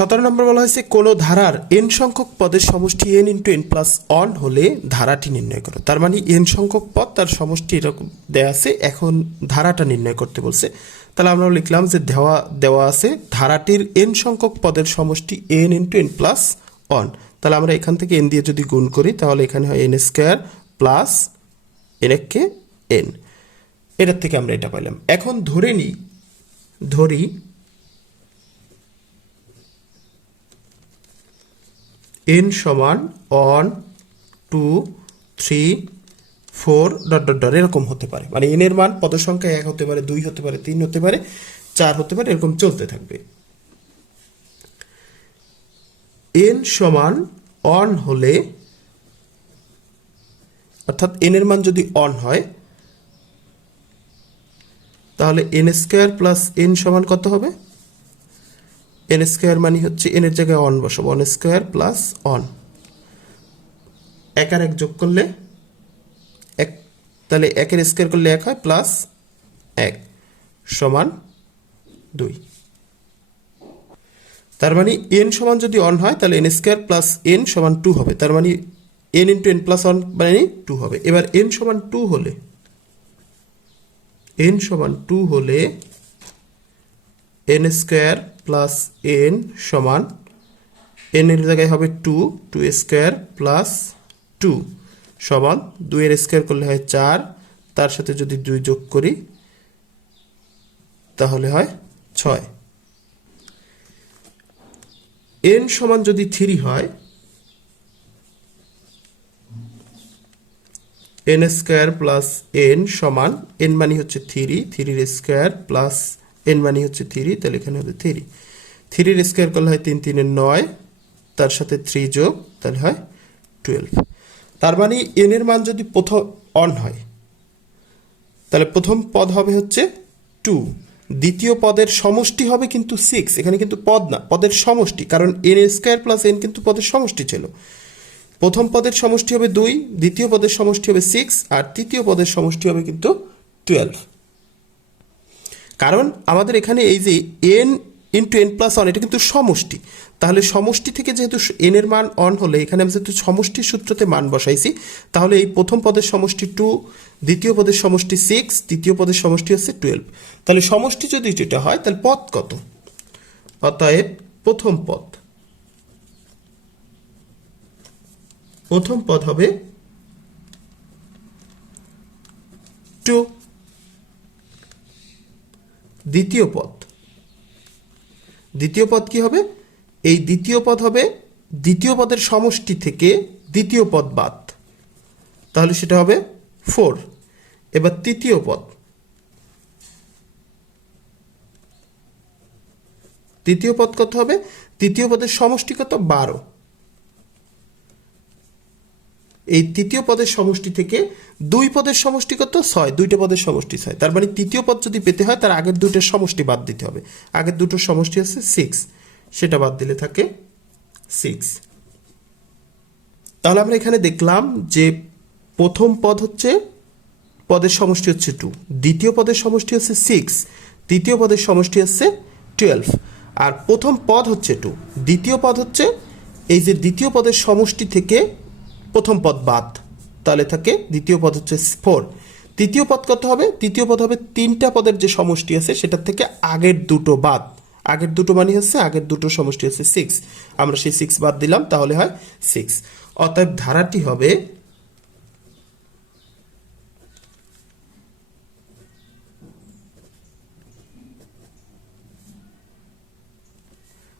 সতেরো নম্বর বলা হয়েছে, কোনো ধারার এন সংখ্যক পদের সমষ্টি n into n plus one হলে ধারাটি নির্ণয় করো। তার মানে এন সংখ্যক পদ তার সমষ্টি এরকম দেওয়া আছে, এখন ধারাটা নির্ণয় করতে বলছে। তাহলে আমরা লিখলাম যে দেওয়া দেওয়া আছে, ধারাটির এন সংখ্যক পদের সমষ্টি n into n plus one তাহলে আমরা এখান থেকে এন দিয়ে যদি গুণ করি, তাহলে এখানে হয় এন স্কোয়ার প্লাস এন একে এন এটার থেকে আমরা এটা পাইলাম। এখন ধরে নিই ধরি এন সমান one two three four dot dot dot এরকম হতে পারে। মানে এন এর মান পদ সংখ্যা এক হতে পারে, দুই হতে পারে, তিন হতে পারে, চার হতে পারে, এরকম চলতে থাকবে। এন সমান অন হলে, অর্থাৎ এন এর মান যদি অন হয়, তাহলে এন স্কোয়ার প্লাস এন সমান কত হবে? এন স্কোয়ার মানে হচ্ছে এন এর জায়গায় অন বসাবো। অন স্কোয়ার প্লাস অন এক আর এক যোগ করলে এক, তাহলে একের স্কোয়ার করলে এক হয় প্লাস এক সমান দুই। তার মানে এন সমান যদি অন হয়, তাহলে এন স্কোয়ার প্লাস এন সমান টু হবে। তার মানে n into n plus one মানে টু হবে। এবার এন সমান টু হলে এন সমান টু হলে এন স্কোয়ার প্লাস এন সমান এন এর জায়গায় হবে two two square plus two সমান দুইয়ের স্কোয়ার করলে হয় চার, তার সাথে যদি দুই যোগ করি, তাহলে হয় ছয়। এন সমান যদি থ্রি হয় এন স্কোয়ার প্লাস এন সমান এন মানে হচ্ছে থ্রি থ্রির স্কোয়ার প্লাস এন মানে হচ্ছে থ্রি তাহলে এখানে হবে থ্রি থ্রির স্কোয়ার করলে হয় তিন, তিনের নয়, তার সাথে থ্রি যোগ, তাহলে হয় টুয়েলভ তার মানে এন এর মান যদি প্রথম অন হয়, তাহলে প্রথম পদ হবে হচ্ছে টু দ্বিতীয় পদের সমষ্টি হবে কিন্তু সিক্স এখানে কিন্তু পদ না, পদের সমষ্টি, কারণ এন স্কোয়ার প্লাস এন কিন্তু পদের সমষ্টি ছিল। প্রথম পদের সমষ্টি হবে দুই, দ্বিতীয় পদের সমষ্টি হবে সিক্স আর তৃতীয় পদের সমষ্টি হবে কিন্তু টুয়েলভ কারণ আমাদের এখানে এই যে n into n plus one এটা কিন্তু সমষ্টি। তাহলে সমষ্টি থেকে যেহেতু এন এর মান অন হলে, এখানে আমি যেহেতু সমষ্টির সূত্রতে মান বসাইছি, তাহলে এই প্রথম পদের সমষ্টি টু দ্বিতীয় পদের সমষ্টি সিক্স তৃতীয় পদের সমষ্টি হচ্ছে টুয়েলভ তাহলে সমষ্টি যদি যেটা হয়, তাহলে পদ কত? অতএব প্রথম পদ। প্রথম পদ হবে টু দ্বিতীয় পদ। দ্বিতীয় পদ কি হবে? এই দ্বিতীয় পদ হবে দ্বিতীয় পদের সমষ্টি থেকে দ্বিতীয় পদ বাদ। তাহলে সেটা হবে ফোর। এবার তৃতীয় পদ। তৃতীয় পদ কত হবে? তৃতীয় পদের সমষ্টি কত? বারো। এই তৃতীয় পদের সমষ্টি থেকে দুই পদের সমষ্টি কত? ছয়। দুইটা পদের সমষ্টি ছয়। তার মানে তৃতীয় পদ যদি পেতে হয়, তার আগের দুইটার সমষ্টি বাদ দিতে হবে। আগের দুটোর সমষ্টি হচ্ছে সিক্স সেটা বাদ দিলে থাকে সিক্স তাহলে আমরা এখানে দেখলাম যে প্রথম পদ হচ্ছে, পদের সমষ্টি হচ্ছে টু দ্বিতীয় পদের সমষ্টি হচ্ছে সিক্স তৃতীয় পদের সমষ্টি হচ্ছে টুয়েলভ আর প্রথম পদ হচ্ছে টু দ্বিতীয় পদ হচ্ছে, এই যে দ্বিতীয় পদের সমষ্টি থেকে প্রথম পদ বাদ। তাহলে থাকে দ্বিতীয় পদ হচ্ছে ফোর। তৃতীয় পদ কত হবে? তৃতীয় পদ হবে তিনটা পদের যে সমষ্টি আছে, সেটার থেকে আগের দুটো বাদ। আগের দুটো মানে হচ্ছে আগের দুটো সমষ্টি হচ্ছে সিক্স আমরা সেই সিক্স বাদ দিলাম, তাহলে হয় সিক্স অতএব ধারাটি হবে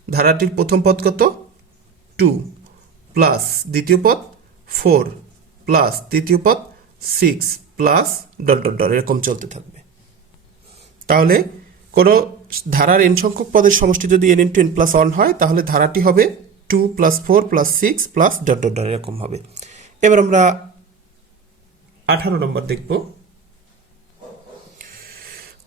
ধারাটির প্রথম পদ কত? টু প্লাস দ্বিতীয় পদ ফোর প্লাস তৃতীয় পদ, six plus dot dot dot, এরকম চলতে থাকবে। তাহলে কোনো ধারার এন সংখ্যক পদের সমষ্টি যদি n into n plus one হয়, তাহলে ধারাটি হবে two plus four plus six plus dot dot dot এরকম হবে। এবার আমরা আঠারো নম্বর দেখব।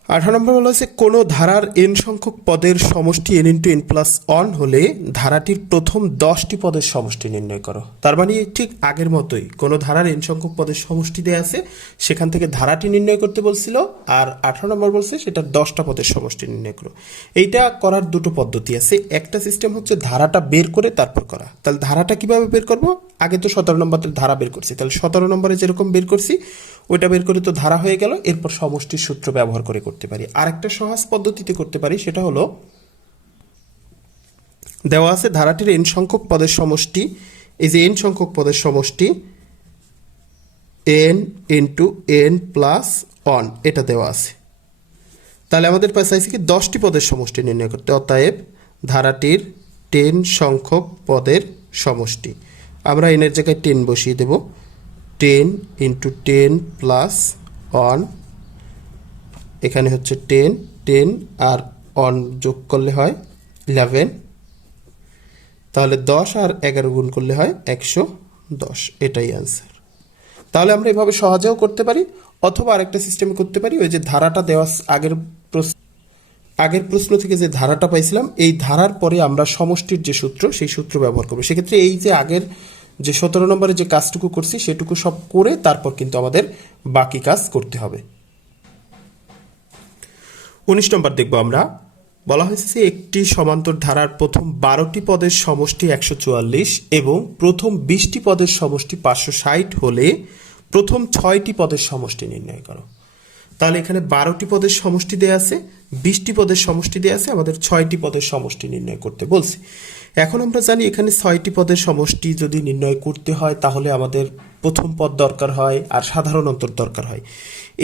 আঠারো নম্বর বলা হয়েছে কোনো ধারার এন সংখ্যক পদের সমষ্টি n into n plus one হলে ধারাটির প্রথম দশটি পদের সমষ্টি নির্ণয় করো। তার মানে ঠিক আগের মতোই কোনো ধারার এন সংখ্যক পদের সমষ্টি দেওয়া আছে, সেখান থেকে ধারাটি নির্ণয় করতে বলছিল আর আঠারো নম্বর বলছে সেটা দশটা পদের সমষ্টি নির্ণয় করো। এইটা করার দুটো পদ্ধতি আছে। একটা সিস্টেম হচ্ছে ধারাটা বের করে তারপর করা। তাহলে ধারাটা কীভাবে বের করব? আগে তো সতেরো নম্বরের ধারা বের করছি। তাহলে সতেরো নম্বরে যেরকম বের করছি ওইটা বের করে তো ধারা হয়ে গেল, এরপর সমষ্টির সূত্র ব্যবহার করে করতে পারি। আরেকটা সহজ পদ্ধতিতে করতে পারি, সেটা হলো, দেওয়া আছে ধারাটির এন সংখ্যক পদের সমষ্টি। এই যে এন সংখ্যক পদের সমষ্টি n into n plus one এটা দেওয়া আছে। তাহলে আমাদের পাশে আছে কি, দশটি পদের সমষ্টি নির্ণয় করতে অতএব ধারাটির টেন সংখ্যক পদের সমষ্টি। আমরা এনের জায়গায় টেন বসিয়ে দেব। Ten into ten plus one এখানে হচ্ছে টেন টেন আর অন যোগ করলে হয় ইলেভেন তাহলে দশ আর এগারো গুণ করলে হয় একশো দশ, এটাই অ্যান্সার তাহলে আমরা এভাবে সহজেও করতে পারি, অথবা আরেকটা সিস্টেমে করতে পারি, ওই যে ধারাটা দেওয়া আগের প্রশ্ন আগের প্রশ্ন থেকে যে ধারাটা পাইছিলাম, এই ধারার পরে আমরা সমষ্টির যে সূত্র, সেই সূত্র ব্যবহার করব। সেক্ষেত্রে এই যে আগের যে সতেরো নম্বরে যে কাজটুকু করছি, সেটুকু সব করে তারপর কিন্তু আমাদের বাকি কাজ করতে হবে। উনিশ নম্বর দেখব আমরা। বলা হয়েছে একটি সমান্তর ধারার প্রথম বারোটি পদের সমষ্টি একশো চুয়াল্লিশ এবং প্রথম বিশটি পদের সমষ্টি পাঁচশো ষাট হলে প্রথম ছয়টি পদের সমষ্টি নির্ণয় করো। তাহলে এখানে বারোটি পদের সমষ্টি দেয়া আছে, বিশটি পদের সমষ্টি দেয়া আছে, আমাদের ছয়টি পদের সমষ্টি নির্ণয় করতে বলছে। এখন আমরা জানি এখানে ছয়টি পদের সমষ্টি যদি নির্ণয় করতে হয়, তাহলে আমাদের প্রথম পদ দরকার হয় আর সাধারণ অন্তর দরকার হয়।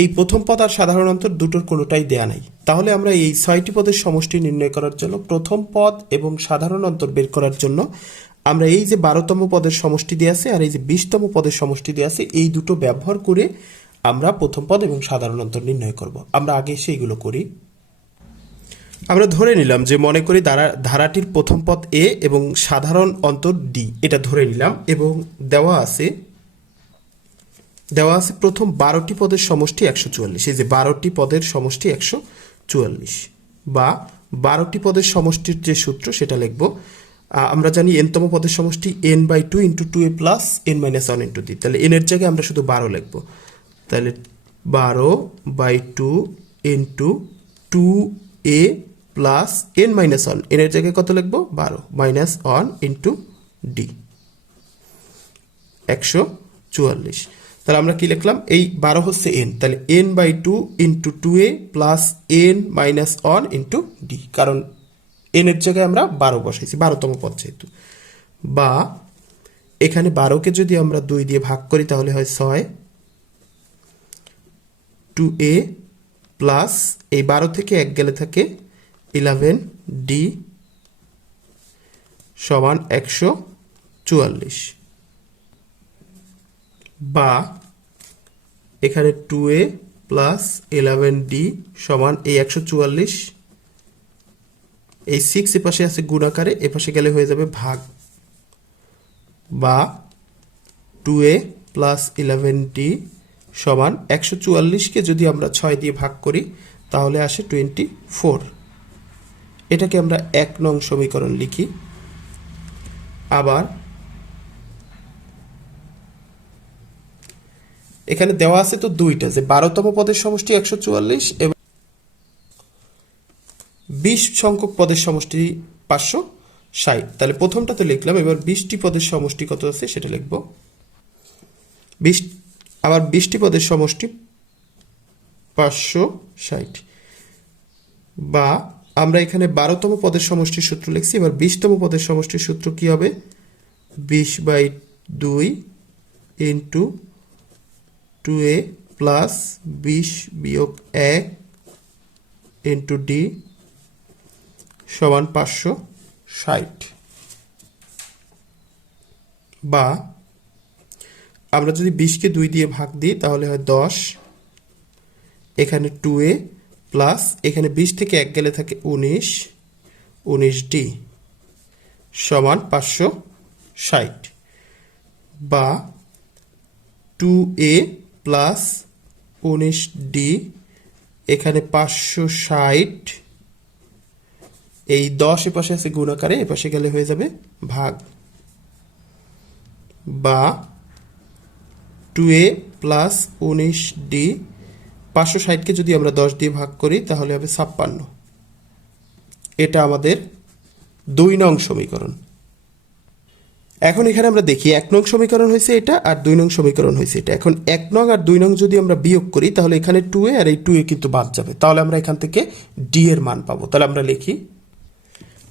এই প্রথম পদ আর সাধারণ অন্তর দুটোর কোনোটাই দেয়া নাই। তাহলে আমরা এই ছয়টি পদের সমষ্টি নির্ণয় করার জন্য প্রথম পদ এবং সাধারণ অন্তর বের করার জন্য আমরা এই যে বারোতম পদের সমষ্টি দিয়ে আছে আর এই যে বিশতম পদের সমষ্টি দিয়ে আছে, এই দুটো ব্যবহার করে আমরা প্রথম পদ এবং সাধারণ অন্তর নির্ণয় করব। আমরা আগে সেইগুলো করি। আমরা ধরে নিলাম যে মনে করি ধারা, ধারাটির প্রথম পদ এ এবং সাধারণ অন্তর ডি এটা ধরে নিলাম এবং দেওয়া আছে দেওয়া আছে প্রথম বারোটি পদের সমষ্টি একশো চুয়াল্লিশ। এই যে বারোটি পদের সমষ্টি একশো চুয়াল্লিশ বা বারোটি পদের সমষ্টির যে সূত্র সেটা লিখব। আমরা জানি এনতম পদের সমষ্টি n by two into two a plus n minus one into d তাহলে এনের জায়গায় আমরা শুধু বারো লিখব। তাহলে বারো by two into two a plus n minus one এনের জায়গায় কত লিখব? বারো। মাইনাস ওয়ান ইন্টু ডি একশো চুয়াল্লিশ। তাহলে আমরা কি লিখলাম? এই বারো হচ্ছে এন তাহলে n by two into two a plus n minus one into d কারণ এন এর জায়গায় আমরা বারো বসাইছি। বারোতম পদ যেহেতু। বা এখানে বারোকে যদি আমরা দুই দিয়ে ভাগ করি, তাহলে হয় ছয়। টু এ প্লাস এই বারো থেকে এক গেলে থাকে ইলেভেন ডি সমান একশো চুয়াল্লিশ। বা এখানে two a plus eleven d সমান এই একশো চুয়াল্লিশ। এই সিক্স এপাশে আছে গুণাকারে এপাশে গেলে হয়ে যাবে ভাগ। বা two a plus eleven d সমান একশো চুয়াল্লিশকে যদি আমরা ছয় দিয়ে ভাগ করি, তাহলে আসে টোয়েন্টি ফোর এটাকে আমরা এক নং সমীকরণ লিখি। আবার এখানে দেওয়া আছে তো দুইটা, যে বারোতম পদের সমষ্টি একশো চুয়াল্লিশ এবং বিশ সংখ্যক পদের সমষ্টি পাঁচশো ষাট। তাহলে প্রথমটা তো লিখলাম, এবার বিশটি পদের সমষ্টি কত আছে সেটা লিখব। বিশ, আবার বিশটি পদের সমষ্টি পাঁচশো ষাট বা আমরা এখানে বারোতম পদের সমষ্টির সূত্র লিখছি। এবার বিশতম পদের সমষ্টির সূত্র কি হবে? বিশ বাই দুই ইন্টু টু এ প্লাস বিশ বিয়োগ এক ইন্টু ডি সমান পাঁচশো ষাট। বা আমরা যদি বিশকে দুই দিয়ে ভাগ দিই, তাহলে হয় দশ। এখানে টু এ প্লাস এখানে বিশ থেকে এক গেলে থাকে উনিশ উনিশ ডি সমান পাঁচশো ষাট বা টু এ প্লাস উনিশ ডি এখানে পাঁচশো ষাট। এই দশ এ পাশে আছে গুণ আকারে এ পাশে গেলে হয়ে যাবে ভাগ। বা টু এ প্লাস উনিশ ডি পাঁচশো ষাটকে যদি আমরা দশ দিয়ে ভাগ করি, তাহলে হবে ছাপ্পান্ন। এটা আমাদের দুই নং সমীকরণ। এখন এখানে আমরা দেখি, এক নং সমীকরণ হয়েছে এটা আর দুই নং সমীকরণ হয়েছে এটা। এখন এক নং আর দুই নং যদি আমরা বিয়োগ করি, তাহলে এখানে টু এ আর এই টু এ কিন্তু বাদ যাবে। তাহলে আমরা এখান থেকে ডি এর মান পাবো। তাহলে আমরা লিখি,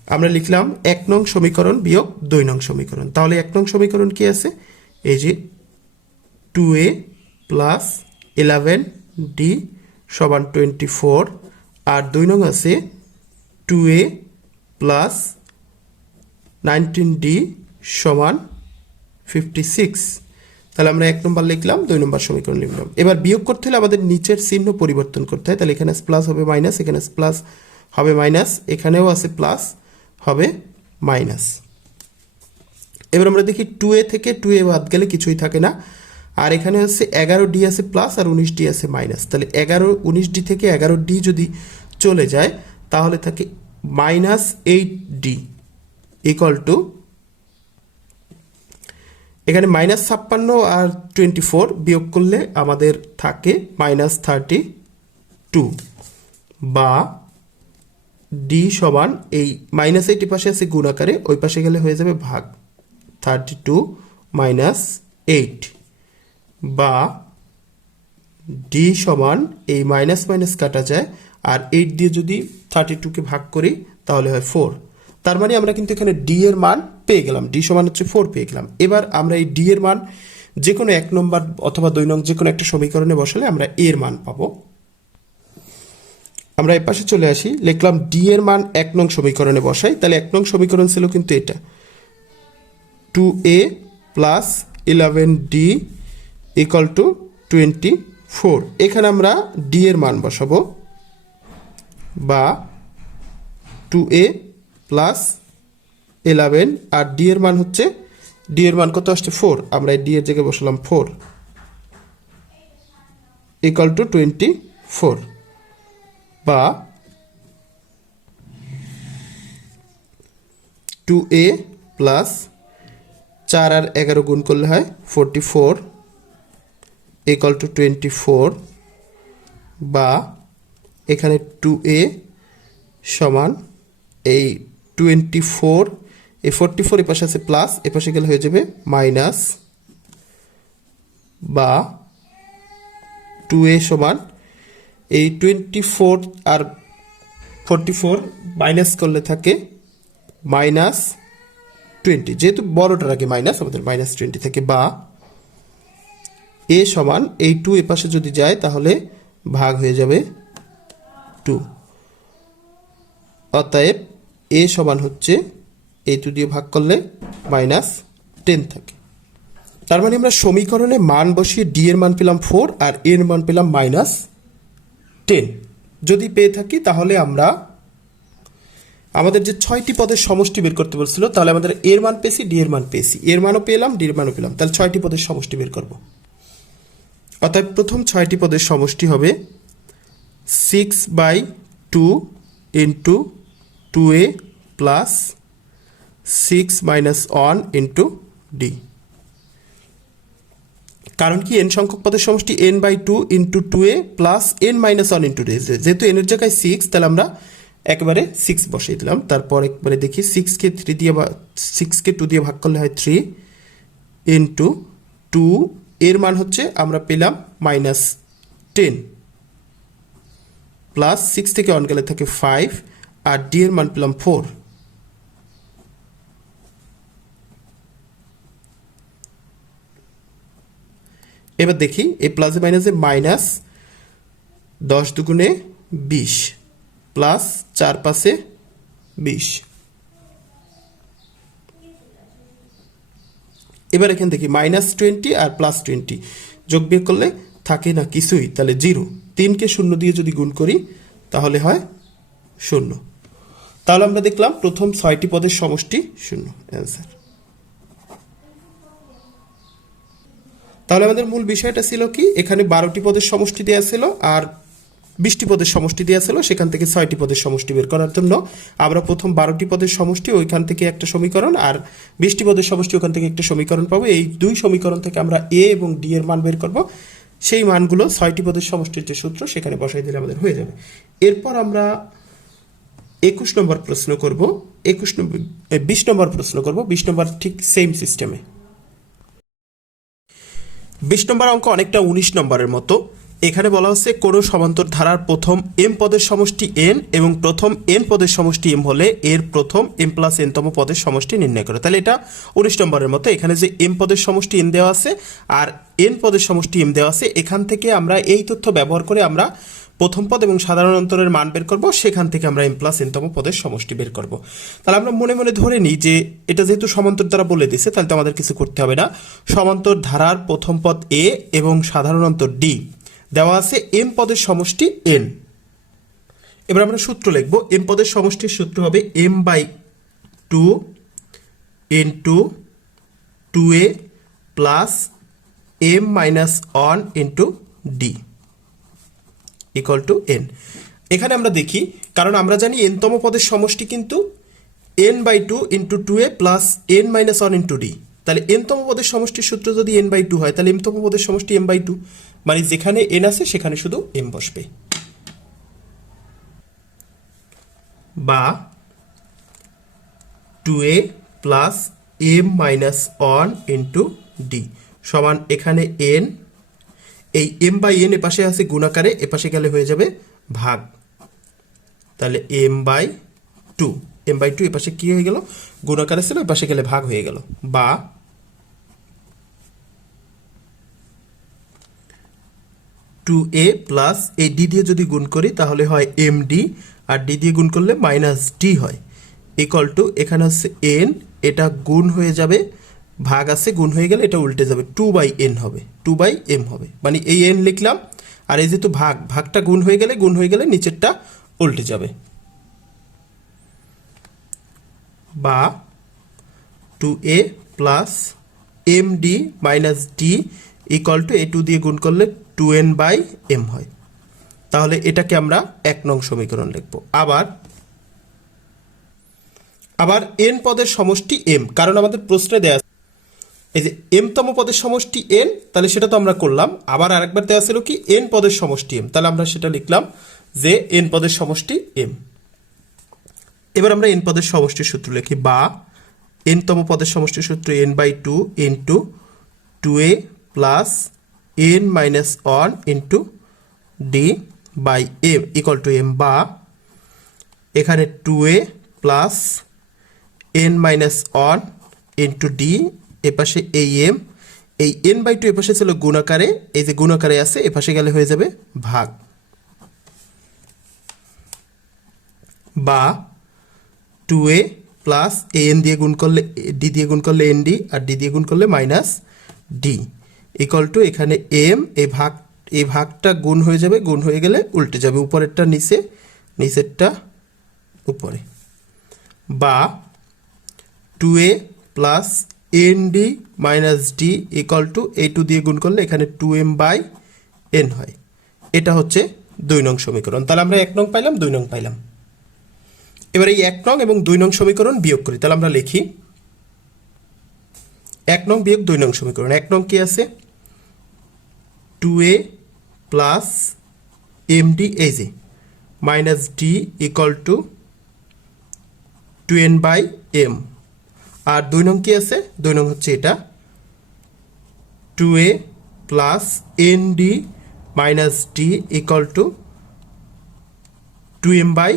আমরা লিখলাম এক নং সমীকরণ বিয়োগ দুই নং সমীকরণ। তাহলে এক নং সমীকরণ কি আছে? এই যে two a plus eleven d সমান টোয়েন্টি ফোর, আর দুই নং আছে two a plus nineteen d সমান ফিফটি সিক্স। তাহলে আমরা এক নম্বর লিখলাম, দুই নম্বর সমীকরণ লিখলাম। এবার বিয়োগ করতে হলে আমাদের নিচের চিহ্ন পরিবর্তন করতে হয়। তাহলে এখানে প্লাস হবে মাইনাস এখানে প্লাস হবে মাইনাস এখানেও আছে প্লাস হবে মাইনাস এবার আমরা দেখি টু এ থেকে টু এ বাদ গেলে কিছুই থাকে না। আর এখানে হচ্ছে এগারো ডি আছে প্লাস আর উনিশ ডি আছে মাইনাস তাহলে এগারো, উনিশ ডি থেকে এগারো ডি যদি চলে যায়, তাহলে থাকে minus eight d equal to এখানে মাইনাস ছাপ্পান্ন আর টোয়েন্টি ফোর বিয়োগ করলে আমাদের থাকে মাইনাস থার্টি টু বা ডি সমান এই মাইনাস এইটি পাশে আছে গুণ আকারে, ওই পাশে গেলে হয়ে যাবে ভাগ থার্টি টু মাইনাস এইট বা ডি সমান এই মাইনাস মাইনাস কাটা যায়, আর এইট দিয়ে যদি থার্টি টুকে ভাগ করি, তাহলে হয় ফোর তার মানে আমরা কিন্তু এখানে ডি এর মান পেয়ে গেলাম। ডি সমান হচ্ছে ফোর পেয়ে গেলাম। এবার আমরা এই ডি এর মান যে কোনো এক নম্বর অথবা দুই নং যে কোনো একটা সমীকরণে বসালে আমরা এর মান পাবো। আমরা এ পাশে চলে আসি। লিখলাম ডি এর মান এক নং সমীকরণে বসাই। তাহলে এক নং সমীকরণ ছিল কিন্তু এটা। Two a plus eleven d equal to twenty four এখানে আমরা ডি এর মান বসাবো বা টু এ প্লাস ইলেভেন আর ডি এর মান হচ্ছে ডি এর মান কত আসছে? ফোর আমরা ডি এর জায়গায় বসালাম four equal to twenty four বা টু এ প্লাস চার আর এগারো গুণ করলে হয় forty four equal to twenty four বা এখানে টু এ সমান এই টোয়েন্টি ফোর এই ফোরটি ফোর এপাশে আছে প্লাস এপাশে গেলে হয়ে যাবে মাইনাস বা টু এ সমান এই টোয়েন্টি ফোর আর ফোরটি ফোর মাইনাস করলে থাকে মাইনাস টোয়েন্টি যেহেতু বড়টার আগে মাইনাস আমাদের মাইনাস টোয়েন্টি থেকে বা এ সমান এই টু এ পাশে যদি যায়, তাহলে ভাগ হয়ে যাবে টু। অতএব এ সমান হচ্ছে এই টু দিয়ে ভাগ করলে মাইনাস টেন থাকে। তার মানে আমরা সমীকরণে মান বসিয়ে ডি এর মান পেলাম ফোর আর এর মান পেলাম মাইনাস টেন। যদি পেয়ে থাকি, তাহলে আমরা আমাদের যে ছয়টি পদের সমষ্টি বের করতে বলছিল, তাহলে আমাদের এর মান পেয়েছি, ডি এর মান পেয়েছি। এর মানও পেলাম, ডি এর মানও পেলাম। তাহলে ছয়টি পদের সমষ্টি বের করব। অতএব প্রথম ছয়টি পদের সমষ্টি হবে six by two into two a plus six minus one into d কারণ কি এন সংখ্যক পদের সমষ্টি n by two into two a plus n minus one into d যেহেতু এনের জায়গায় সিক্স তাহলে আমরা একবারে সিক্স বসিয়ে দিলাম। তারপর একবারে দেখি সিক্সকে থ্রি দিয়ে বা সিক্সকে টু দিয়ে ভাগ করলে হয় থ্রি ইন্টু টু এর মান হচ্ছে আমরা পেলাম মাইনাস টেন প্লাস সিক্স থেকে অন গেলে থাকে ফাইভ আর ডি এর মান পেলাম ফোর এবার দেখি এই প্লাসে মাইনাসে মাইনাস দশ দুগুণে বিশ প্লাস চার পাশে বিশ। এবার এখান দেখি মাইনাস টোয়েন্টি আর প্লাস টোয়েন্টি যোগ বিয়োগ করলে থাকে না কিছুই, তাহলে জিরো তিনকে শূন্য দিয়ে যদি গুণ করি, তাহলে হয় শূন্য। তাহলে আমরা দেখলাম প্রথম ছয়টি পদের সমষ্টি শূন্য অ্যান্সার তাহলে আমাদের মূল বিষয়টা ছিল কি? এখানে বারোটি পদের সমষ্টি দেওয়া ছিল আর বিশটি পদের সমষ্টি দেওয়া ছিল সেখান থেকে ছয়টি পদের সমষ্টি বের করার জন্য। আমরা প্রথম বারোটি পদের সমষ্টি, ওইখান থেকে একটা সমীকরণ, আর বিশটি পদের সমষ্টি, ওখান থেকে একটা সমীকরণ পাবো। এই দুই সমীকরণ থেকে আমরা এ এবং ডি এর মান বের করব। সেই মানগুলো ছয়টি পদের সমষ্টির যে সূত্র, সেখানে বসাই দিলে আমাদের হয়ে যাবে। এরপর আমরা একুশ নম্বর প্রশ্ন করব। একুশ নম্বর বিশ নম্বর প্রশ্ন করব। বিশ নম্বর ঠিক সেম সিস্টেমে বিশ নম্বর অঙ্ক অনেকটা উনিশ নম্বরের মতো। এখানে বলা হচ্ছে কোনো সমান্তর ধারার প্রথম এম পদের সমষ্টি এন এবং প্রথম এন পদের সমষ্টি এম হলে এর প্রথম এম প্লাস এনতম পদের সমষ্টি নির্ণয় করে। তাহলে এটা উনিশ নম্বরের মতো। এখানে যে এম পদের সমষ্টি এন দেওয়া আছে আর এন পদের সমষ্টি এম দেওয়া আছে, এখান থেকে আমরা এই তথ্য ব্যবহার করে আমরা প্রথম পদ এবং সাধারণ অন্তরের মান বের করব। সেখান থেকে আমরা এম প্লাস এনতম পদের সমষ্টি বের করব। তাহলে আমরা মনে মনে ধরে নিই যে এটা যেহেতু সমান্তর দ্বারা বলে দিছে, তাহলে তো আমাদের কিছু করতে হবে না। সমান্তর ধারার প্রথম পদ এ এবং সাধারণ অন্তর ডি। দেওয়া আছে এম পদের সমষ্টি এন। এবার আমরা সূত্র লিখব। এম পদের সমষ্টির সূত্র হবে m by two into two two a plus m minus one into d equal to n. এখানে আমরা দেখি, কারণ আমরা জানি এনতম পদের সমষ্টি কিন্তু n by two into two a plus n minus one into d. তাহলে এনতম পদের সমষ্টির সূত্র যদি এন বাই টু হয়, তাহলে এমতম পদের সমষ্টি এম বাই টু। মানে যেখানে এন আছে, সেখানে শুধু এম বসবে। বা two a plus m minus one into d সমান এখানে এন এই এম বাই এন এপাশে আছে গুণাকারে, এপাশে গেলে হয়ে যাবে ভাগ। তাহলে m by two m by two এপাশে কি হয়ে গেল? গুণাকারে ছিল এপাশে গেলে ভাগ হয়ে গেল। বা টু এ প্লাস এই ডি দিয়ে যদি গুণ করি, তাহলে হয় এম ডি আর ডি দিয়ে গুণ করলে মাইনাস ডি হয়। ইকুয়াল টু এখানে হচ্ছে এন এটা গুণ হয়ে যাবে, ভাগ আছে, গুণ হয়ে গেলে এটা উল্টে যাবে। টু বাই এন হবে টু বাই এম হবে। মানে এই এন লিখলাম, আর এই যেহেতু ভাগ, ভাগটা গুণ হয়ে গেলে, গুণ হয়ে গেলে নিচেরটা উল্টে যাবে। বা two a plus m d minus d equal to a two দিয়ে গুণ করলে টু এন বাই এম হয়। তাহলে এটাকে আমরা এক নং সমীকরণ লিখব। আবার আবার এন পদের সমষ্টি এম, কারণ আমাদের প্রশ্নে দেয়া এই যে এম তম পদের সমষ্টি এন, তাহলে সেটা তো আমরা করলাম। আবার আরেকবার দেওয়া ছিল কি? এন পদের সমষ্টি এম। তাহলে আমরা সেটা লিখলাম যে এন পদের সমষ্টি এম। এবার আমরা এন পদের সমষ্টির সূত্র লিখি বা, এন তম পদের সমষ্টির সূত্র n by two n two two a plus n minus one into d by m equal to m বা এখানে two a plus n minus one into d এপাশে এই এম এই এন বাই টু এপাশে ছিল গুণাকারে, এই যে গুণাকারে আছে এপাশে গেলে হয়ে যাবে ভাগ। বা two a plus A n দিয়ে গুণ করলে ডি দিয়ে গুণ করলে এন ডি আর ডি দিয়ে গুণ করলে মাইনাস ডি ইকুয়াল টু এখানে এম এই ভাগ এই ভাগটা গুণ হয়ে যাবে, গুণ হয়ে গেলে উল্টে যাবে উপরেরটা নিচে, নিচেরটা উপরে। বা two a plus n d minus d equal to a two দিয়ে গুণ করলে এখানে টু এম বাই এন হয়। এটা হচ্ছে দুই নং সমীকরণ। তাহলে আমরা এক নং পাইলাম, দুই নং পাইলাম। এবার এই এক নং এবং দুই নং সমীকরণ বিয়োগ করি। তাহলে আমরা লিখি, এক নং বিয়োগ দুই নং সমীকরণ। এক নং কি আছে? Two a plus m d এই যে minus d equal to two n by m আর দুই নং কি আছে? দুই নং হচ্ছে এটা। Two a plus n d minus d equal to two m by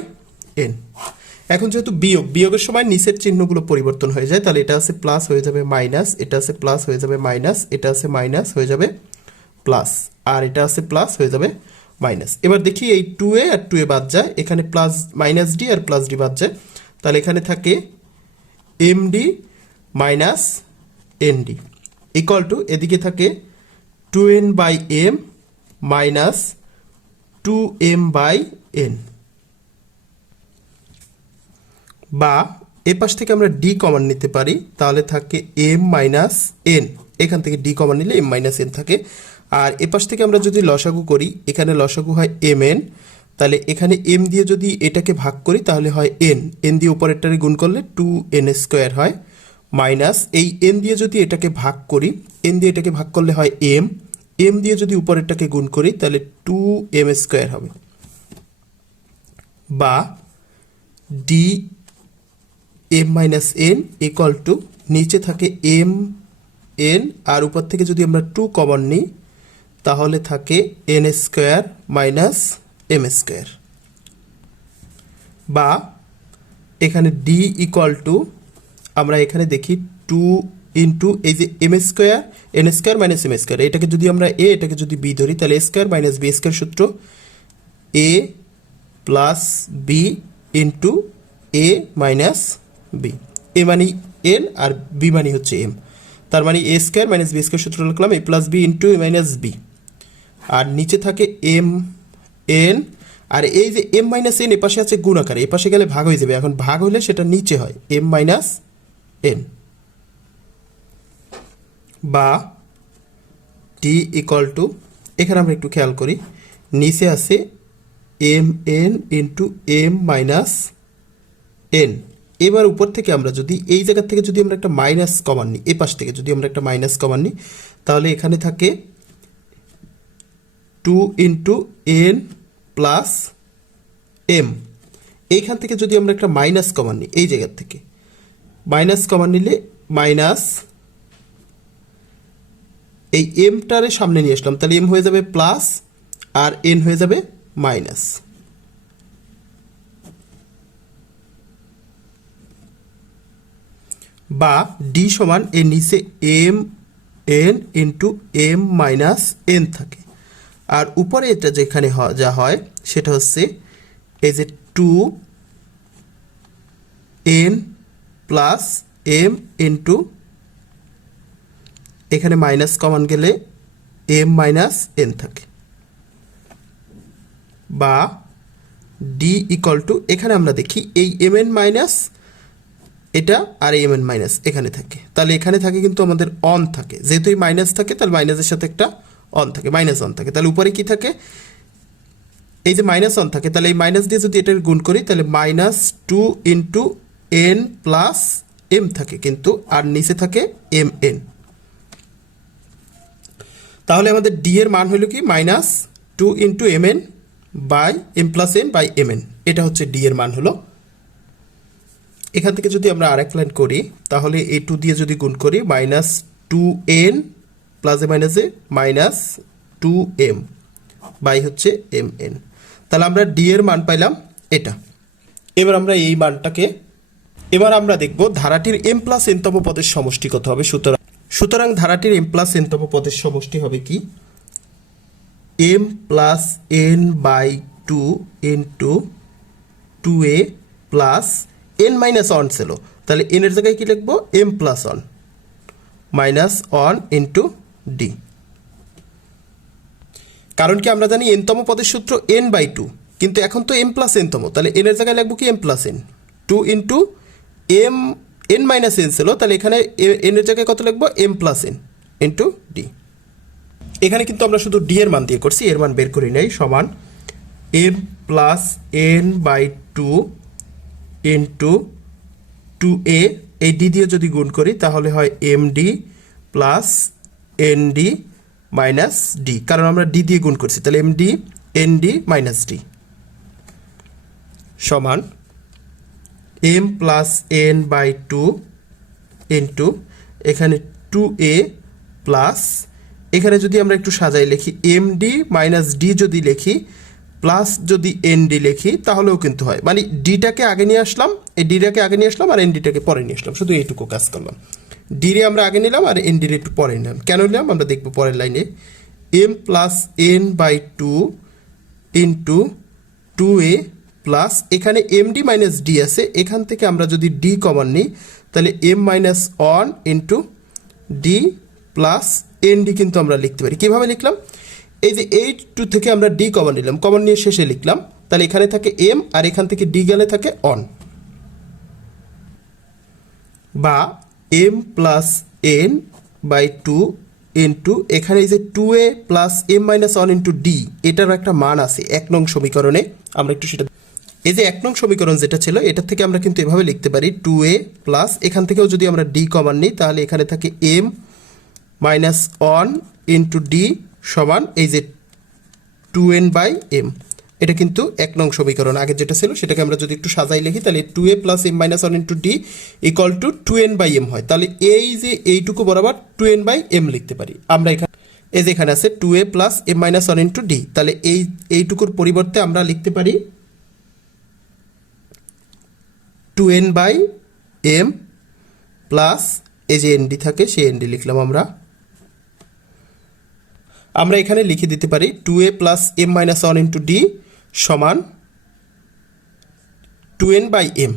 n এখন যেহেতু বিয়োগ, বিয়োগের সময় নিচের চিহ্নগুলো পরিবর্তন হয়ে যায়, তাহলে এটা আছে প্লাস হয়ে যাবে মাইনাস এটা আছে প্লাস হয়ে যাবে মাইনাস এটা আছে মাইনাস হয়ে যাবে প্লাস আর এটা আছে প্লাস হয়ে যাবে মাইনাস এবার দেখি এই টু এ আর টু এ বাদ যায়। এখানে প্লাস মাইনাস ডি আর প্লাস ডি বাদ যায়। তাহলে এখানে থাকে m d minus n d equal to এদিকে থাকে two n by m minus two m by n বা এ পাশ থেকে আমরা ডি কমন নিতে পারি, তাহলে থাকে এম মাইনাস এন এখান থেকে ডি কমন নিলে এম মাইনাস এন থাকে। আর এপাশ থেকে আমরা যদি লসাগু করি, এখানে লসাগু হয় এম এন তাহলে এখানে এম দিয়ে যদি এটাকে ভাগ করি, তাহলে হয় এন। এন দিয়ে উপরেরটারে গুণ করলে টু এন স্কোয়ার হয়, মাইনাস এই এন দিয়ে যদি এটাকে ভাগ করি, এন দিয়ে এটাকে ভাগ করলে হয় এম এম দিয়ে যদি উপরেরটাকে গুণ করি, তাহলে টু এম স্কোয়ার হবে। বা d m minus n equal to নিচে থাকে এম এন, আর উপর থেকে যদি আমরা টু কমন নিই তাহলে থাকে n square minus m square. বা এখানে ডি ইকুয়াল টু আমরা এখানে দেখি টু ইন্টু এই যে m square n square minus m square. এটাকে যদি আমরা এ এটাকে যদি বি ধরি, তাহলে স্কোয়ার মাইনাস বি স্কোয়ার সূত্র a plus b into a minus b a মানে এন আর বি মানে হচ্ছে এম তার মানে a square minus b square সূত্র লিখলাম a plus b into a minus b আর নিচে থাকে এম এন আর এই যে এম মাইনাস এন এপাশে আছে গুণ আকারে এপাশে গেলে ভাগ হয়ে যাবে। এখন ভাগ হলে সেটা নিচে হয় এম মাইনাস এন বা টি ইকুয়াল টু এখানে আমরা একটু খেয়াল করি, নিচে আছে m n into m minus n এবার উপর থেকে আমরা যদি, এই জায়গা থেকে যদি আমরা একটা মাইনাস কমান নিই, এ পাশ থেকে যদি আমরা একটা মাইনাস কমান নিই, তাহলে এখানে থাকে two into n plus m. এইখান থেকে যদি আমরা একটা মাইনাস কমান নিই, এই জায়গার থেকে। মাইনাস কমান নিলে মাইনাস এই এমটারে সামনে নিয়ে আসলাম, তাহলে এম হয়ে যাবে প্লাস আর এন হয়ে যাবে মাইনাস। বা ডি সমান এর নিচে m, n into m minus n থাকে। আর উপরে এটা যেখানে যা হয়, সেটা হচ্ছে এই যে two n plus m into এখানে মাইনাস কমন গেলে এম মাইনাস এন থাকে। বা ডি ইকুয়াল টু এখানে আমরা দেখি এই এম এন মাইনাস এটা আর এম এন মাইনাস এখানে থাকে। তাহলে এখানে থাকে কিন্তু আমাদের অন থাকে। যেহেতু এই মাইনাস থাকে, তাহলে মাইনাসের সাথে একটা অন থাকে মাইনাস অন থাকে। তাহলে উপরে কি থাকে? এই যে মাইনাস অন থাকে, তাহলে এই মাইনাস দিয়ে যদি এটার গুণ করি, তাহলে minus two into n plus m থাকে, কিন্তু আর নিচে থাকে এম এন তাহলে আমাদের ডি এর মান হলো কি? Minus two into m n by m plus n by m n এটা হচ্ছে ডি এর মান হলো। এখান থেকে যদি আমরা আরেক লাইন করি, তাহলে এ টু দিয়ে যদি গুণ করি minus two n plus minus minus two m by হচ্ছে এম এন তাহলে আমরা ডি এর মান পাইলাম এটা। এবার আমরা এই মানটাকে, এবার আমরা দেখব ধারাটির এম প্লাস এনতম পদের সমষ্টি কত হবে। সুতরাং সুতরাং ধারাটির এম প্লাস এনতম পদের সমষ্টি হবে কি? M plus n by two into two two a plus n minus one ছিল তাহলে এন এর জায়গায় কি লিখব? M plus n minus one into d. কারণ কি আমরা জানি এনতম পদের সূত্র এন বাই টু কিন্তু এখন তো এম প্লাস এনতম তাহলে এন এর জায়গায় লিখব কি m plus n two into m n minus n ছিল, তাহলে এখানে এন এর জায়গায় কত লিখব? M plus n into d এখানে কিন্তু আমরা শুধু ডি এর মান দিয়ে করছি, এর মান বের করি নাই, সমান m plus n by two into two a এই ডি দিয়ে যদি গুণ করি, তাহলে হয় m d plus n d minus d কারণ আমরা ডি দিয়ে গুণ করছি, তাহলে m d n d minus d সমান m plus n by two into এখানে টু এ প্লাস এখানে যদি আমরা একটু সাজাই লিখি এম ডি মাইনাস ডি যদি লিখি প্লাস যদি এন ডি লিখি, তাহলেও কিন্তু হয়। মানে ডিটাকে আগে নিয়ে আসলাম, এই ডিটাকে আগে নিয়ে আসলাম, আর এন ডিটাকে পরে নিয়ে আসলাম, শুধু এইটুকু কাজ করলাম। ডি রে আমরা আগে নিলাম আর এন ডিরে একটু পরে নিলাম। কেন নিলাম? আমরা দেখব পরের লাইনে। M plus n by two into two a plus এখানে এম ডি মাইনাস ডি আছে। এখান থেকে আমরা যদি ডি কমন নিই, তাহলে m minus one into d plus n d কিন্তু আমরা লিখতে পারি। কীভাবে লিখলাম? এই যে এইট টু থেকে আমরা ডি কমন নিলাম কমন নিয়ে শেষে লিখলাম। তাহলে এখানে থাকে এম আর এখান থেকে ডি গেলে থাকে অন বা m plus n by two into এখানে এই যে two a plus m minus one into d এটার একটা মান আছে, এক নং সমীকরণে। আমরা একটু সেটা এই যে এক নং সমীকরণ যেটা ছিল এটা থেকে আমরা কিন্তু এভাবে লিখতে পারি টু এ প্লাস এখান থেকেও যদি আমরা ডি কমান নিই, তাহলে এখানে থাকে m minus one into d সমান এই যে টু এন বাই এম এটা কিন্তু এক নং সমীকরণ। আগে যেটা ছিল সেটাকে আমরা যদি একটু সাজাই লিখি, তাহলে two a plus m minus one into d equal to two n by m হয়। তাহলে এই যে এইটুকু বরাবর টু এন বাই এম লিখতে পারি। আমরা এখানে, এই যে এখানে আছে two a plus m minus one into d তাহলে এই এইটুকুর পরিবর্তে আমরা লিখতে পারি two n by m plus এই যে এনডি থাকে, সেই এনডি লিখলাম আমরা। আমরা এখানে লিখে দিতে পারি two a plus m minus one into d সমান টু এন বাই এম।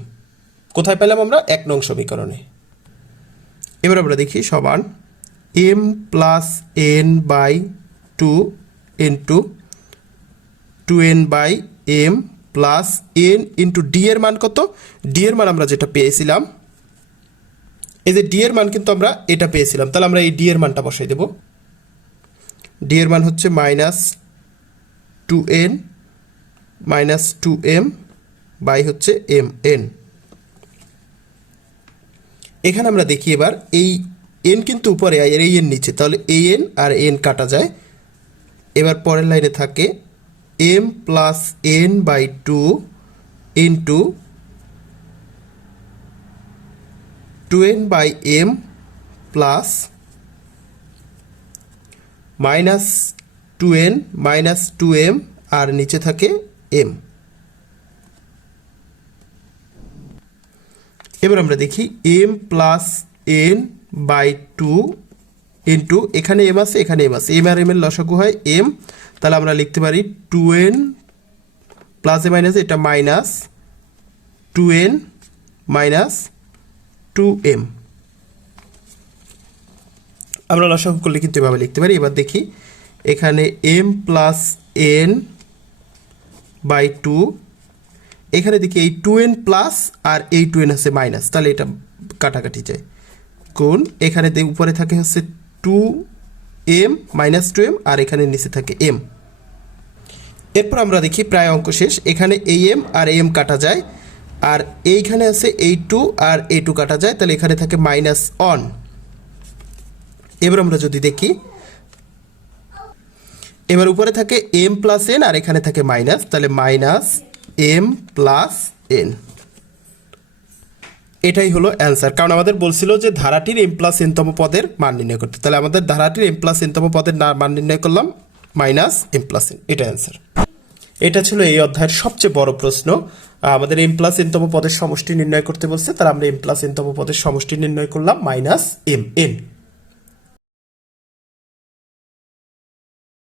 কোথায় পেলাম আমরা? এক নং সমীকরণে। এবার আমরা দেখি সমান m plus n by two into two n by m plus n into d এর মান কত? ডি এর মান আমরা যেটা পেয়েছিলাম, এই যে ডি এর মান কিন্তু আমরা এটা পেয়েছিলাম। তাহলে আমরা এই ডি এর মানটা বসাই দেব। ডি এর মান হচ্ছে minus two n minus two m by হচ্ছে এম এন এখানে আমরা দেখি এবার এই এন কিন্তু উপরে, আর এই এন নিচে। তাহলে এই এন আর এন কাটা যায়। এবার পরের লাইনে থাকে m plus n by two into two n by m plus minus two n minus two m আর নিচে থাকে এম এবার আমরা দেখি m plus n by two into এখানে এম আছে, এখানে এম আছে। এম আর এম এর লসাগু হয় এম তাহলে আমরা লিখতে পারি two n plus a minus এটা minus two n minus two m আমরা লসাগু করলে কিন্তু এভাবে লিখতে পারি। এবার দেখি, এখানে m plus n by two. এখানে দেখি এই টু এন প্লাস আর এই টু এন আছে মাইনাস। তাহলে এটা কাটাকাটি যায়। কোন? এখানে উপরে থাকে হচ্ছে two m minus two m আর এখানে নিচে থাকে এম। এরপর আমরা দেখি প্রায় অঙ্ক শেষ। এখানে এই এম আর এম কাটা যায়। আর এইখানে আছে এই টু আর এই টু কাটা যায়। তাহলে এখানে থাকে মাইনাস অন এবার আমরা যদি দেখি এবার উপরে থাকে এম প্লাস এন আর এখানে থাকে মাইনাস তাহলে মাইনাস এম প্লাস এন এটাই হলো অ্যান্সার কারণ আমাদের বলছিল যে ধারাটির এম প্লাস এনতম পদের মান নির্ণয় করতে। তাহলে আমাদের ধারাটির এম প্লাস এনতম পদের মান নির্ণয় করলাম মাইনাস এম প্লাস এন এটা অ্যান্সার এটা ছিল এই অধ্যায়ের সবচেয়ে বড় প্রশ্ন। আমাদের এম প্লাস এনতম পদের সমষ্টি নির্ণয় করতে বলছে তার আমরা এম প্লাস এনতম পদের সমষ্টি নির্ণয় করলাম মাইনাস এম এন